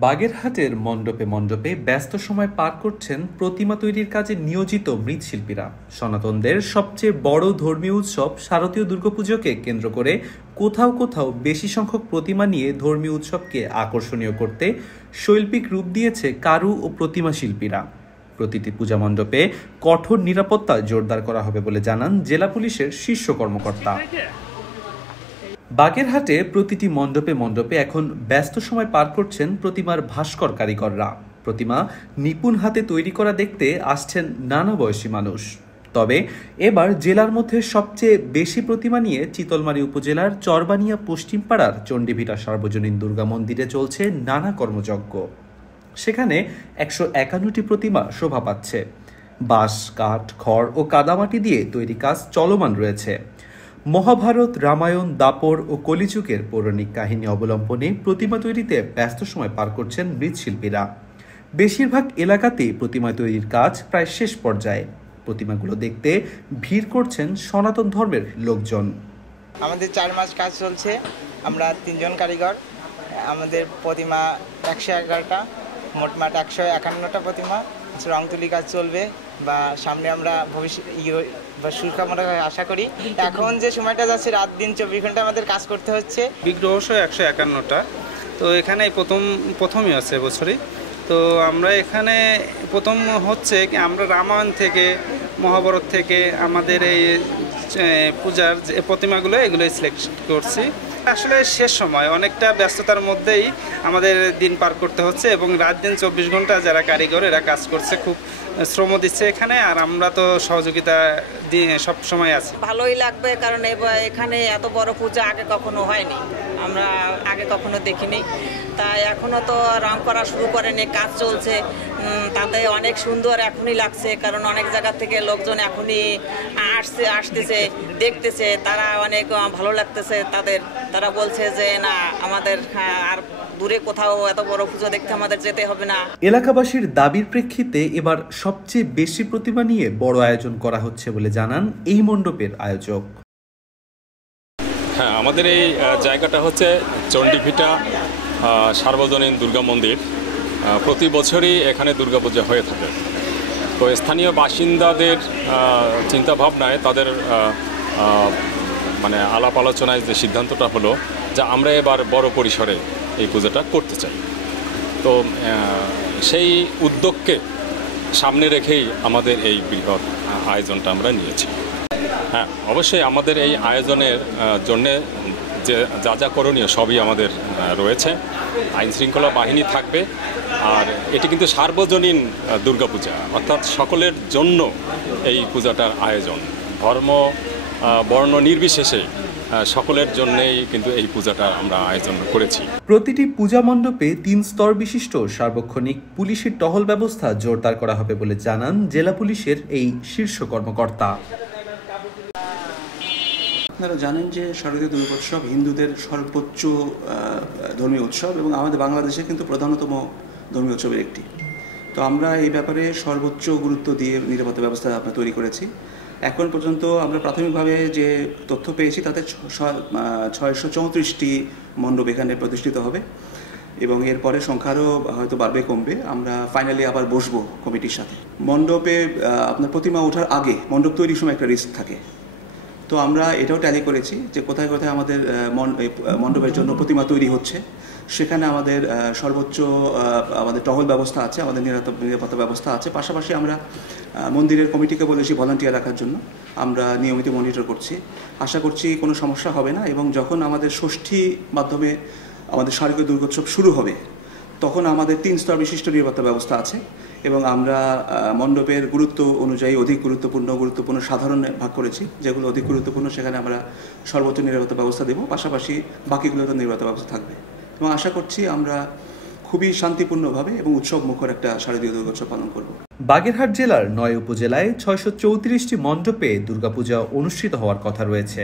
বাগেরহাটের মণ্ডপে মণ্ডপে ব্যস্ত সময় পার করছেন প্রতিমা তৈরির কাজে নিয়োজিত মৃৎশিল্পীরা। সনাতনদের সবচেয়ে বড় ধর্মীয় উৎসব শারদীয় দুর্গাপুজোকে কেন্দ্র করে কোথাও কোথাও বেশি সংখ্যক প্রতিমা নিয়ে ধর্মীয় উৎসবকে আকর্ষণীয় করতে শৈল্পিক রূপ দিয়েছে কারু ও প্রতিমা শিল্পীরা। প্রতিটি পূজা মণ্ডপে কঠোর নিরাপত্তা জোরদার করা হবে বলে জানান জেলা পুলিশের শীর্ষ কর্মকর্তা। বাগেরহাটে প্রতিটি মণ্ডপে মণ্ডপে এখন ব্যস্ত সময় পার করছেন প্রতিমার ভাস্কর কারিগররা। প্রতিমা নিপুণ হাতে তৈরি করা দেখতে আসছেন নানা বয়সী মানুষ। তবে এবার জেলার মধ্যে সবচেয়ে বেশি প্রতিমা নিয়ে চিতলমারী উপজেলার চরবানিয়া পশ্চিমপাড়ার চণ্ডীভিটা সার্বজনীন দুর্গা মন্দিরে চলছে নানা কর্মযজ্ঞ। সেখানে 151টি প্রতিমা শোভা পাচ্ছে। বাঁশ, কাঠ, খড় ও কাদামাটি দিয়ে তৈরি কাজ চলমান রয়েছে। মহাভারত, রামায়ণ, দাপর ও কলিযুগের পৌরাণিক কাহিনী অবলম্বনে প্রতিমা তৈরিতে ব্যস্ত সময় পার করছেন মৃৎশিল্পীরা। বেশিরভাগ এলাকাতেই প্রতিমা তৈরির কাজ প্রায় শেষ পর্যায়ে। প্রতিমাগুলো দেখতে ভিড় করছেন সনাতন ধর্মের লোকজন। আমাদের 4 মাস কাজ চলছে। আমরা 3 জন কারিগর। আমাদের প্রতিমা 111টা, মোটমাট 151টা প্রতিমা। রং তুলি কাজ চলবে বা সামনে আমরা ভবিষ্যৎ সুকামনা আশা করি। এখন যে সময়টা যাচ্ছে, রাত দিন 24 ঘন্টা আমাদের কাজ করতে হচ্ছে। বিগ্রহ 151টা। তো এখানে প্রথমই আছে বছরই। তো আমরা এখানে প্রথম হচ্ছে কি, আমরা রামায়ণ থেকে, মহাভারত থেকে আমাদের এই পূজার যে প্রতিমাগুলো এগুলো সিলেক্ট করছি। আসলে শেষ সময়, অনেকটা ব্যস্ততার মধ্যেই আমাদের দিন পার করতে হচ্ছে এবং রাত দিন 24 ঘন্টা যারা কারিগর এরা কাজ করছে, খুব শ্রম দিচ্ছে এখানে। আর আমরা তো সহযোগিতা দিয়ে সব সময় আছি। ভালোই লাগবে, কারণ এখানে এত বড় পূজা আগে কখনো হয়নি, আমরা আগে কখনো দেখিনি। তাই এখনো তো রং করা শুরু করেনি, কাজ চলছে। তাতে অনেক সুন্দর এখনই লাগছে, কারণ অনেক জায়গা থেকে লোকজন এখনই আসতেছে, দেখতেছে। তারা অনেক ভালো লাগতেছে তাদের। তারা বলছে যে না, আমাদের আর দূরে কোথাও এত বড় পুজো দেখতে আমাদের যেতে হবে না। এলাকাবাসীর দাবির প্রেক্ষিতে এবার সবচেয়ে বেশি প্রতিমা নিয়ে বড় আয়োজন করা হচ্ছে বলে জানান এই মণ্ডপের আয়োজক। হ্যাঁ, আমাদের এই জায়গাটা হচ্ছে চণ্ডীভিটা সার্বজনীন দুর্গা মন্দির। প্রতি বছরই এখানে দুর্গাপূজা হয়ে থাকে। তো স্থানীয় বাসিন্দাদের চিন্তাভাবনায়, তাদের মানে আলাপ আলোচনায় যে সিদ্ধান্তটা হলো যে আমরা এবার বড় পরিসরে এই পূজাটা করতে চাই। তো সেই উদ্যোগকে সামনে রেখেই আমাদের এই বৃহৎ আয়োজনটা আমরা নিয়েছি। হ্যাঁ, অবশ্যই আমাদের এই আয়োজনের জন্যে যে যা করণীয় সবই আমাদের রয়েছে। আইনশৃঙ্খলা বাহিনী থাকবে। আর এটি কিন্তু সার্বজনীন দুর্গাপূজা, অর্থাৎ সকলের জন্য এই পূজাটার আয়োজন। ধর্ম বর্ণ নির্বিশেষে সকলের জন্যই কিন্তু এই পূজাটা আমরা আয়োজন করেছি। প্রতিটি পূজা মণ্ডপে 3 স্তর বিশিষ্ট সার্বক্ষণিক পুলিশের টহল ব্যবস্থা জোরদার করা হবে বলে জানান জেলা পুলিশের এই শীর্ষ কর্মকর্তা। আপনারা জানেন যে শারদীয় দুর্গোৎসব হিন্দুদের সর্বোচ্চ ধর্মীয় উৎসব এবং আমাদের বাংলাদেশে কিন্তু প্রধানতম ধর্মীয় উৎসবের একটি। তো আমরা এই ব্যাপারে সর্বোচ্চ গুরুত্ব দিয়ে নিরাপত্তা ব্যবস্থা আমরা তৈরি করেছি। এখন পর্যন্ত আমরা প্রাথমিকভাবে যে তথ্য পেয়েছি তাতে 634টি মণ্ডপ এখানে প্রতিষ্ঠিত হবে এবং এরপরে সংখ্যা আরও হয়তো বাড়বে কমবে। আমরা ফাইনালি আবার বসবো কমিটির সাথে। মণ্ডপে আপনার প্রতিমা ওঠার আগে মণ্ডপ তৈরির সময় একটা রিস্ক থাকে। তো আমরা এটাও ট্যালি করেছি যে কোথায় কোথায় আমাদের মণ্ডপের জন্য প্রতিমা তৈরি হচ্ছে, সেখানে আমাদের সর্বোচ্চ আমাদের টহল ব্যবস্থা আছে, আমাদের নিরাপত্তা ব্যবস্থা আছে। পাশাপাশি আমরা মন্দিরের কমিটিকে বলেছি ভলান্টিয়ার রাখার জন্য। আমরা নিয়মিত মনিটর করছি। আশা করছি কোনো সমস্যা হবে না এবং যখন আমাদের ষষ্ঠী মাধ্যমে আমাদের শারদীয় দুর্গোৎসব শুরু হবে তখন আমাদের 3 স্তর বিশিষ্ট নিরাপত্তা ব্যবস্থা আছে এবং আমরা মণ্ডপের গুরুত্ব অনুযায়ী অধিক গুরুত্বপূর্ণ সাধারণ ভাগ করেছি। যেগুলো অধিক গুরুত্বপূর্ণ সেখানে আমরা সর্বোচ্চ নিরাপত্তা ব্যবস্থা দেব, পাশাপাশি বাকিগুলোতে নিরাপত্তা ব্যবস্থা থাকবে এবং আশা করছি আমরা খুবই শান্তিপূর্ণভাবে এবং উৎসব মুখর একটা শারদীয় দুর্গোৎসব পালন করব। বাগেরহাট জেলার 9 উপজেলায় 634টি মণ্ডপে দুর্গাপূজা অনুষ্ঠিত হওয়ার কথা রয়েছে।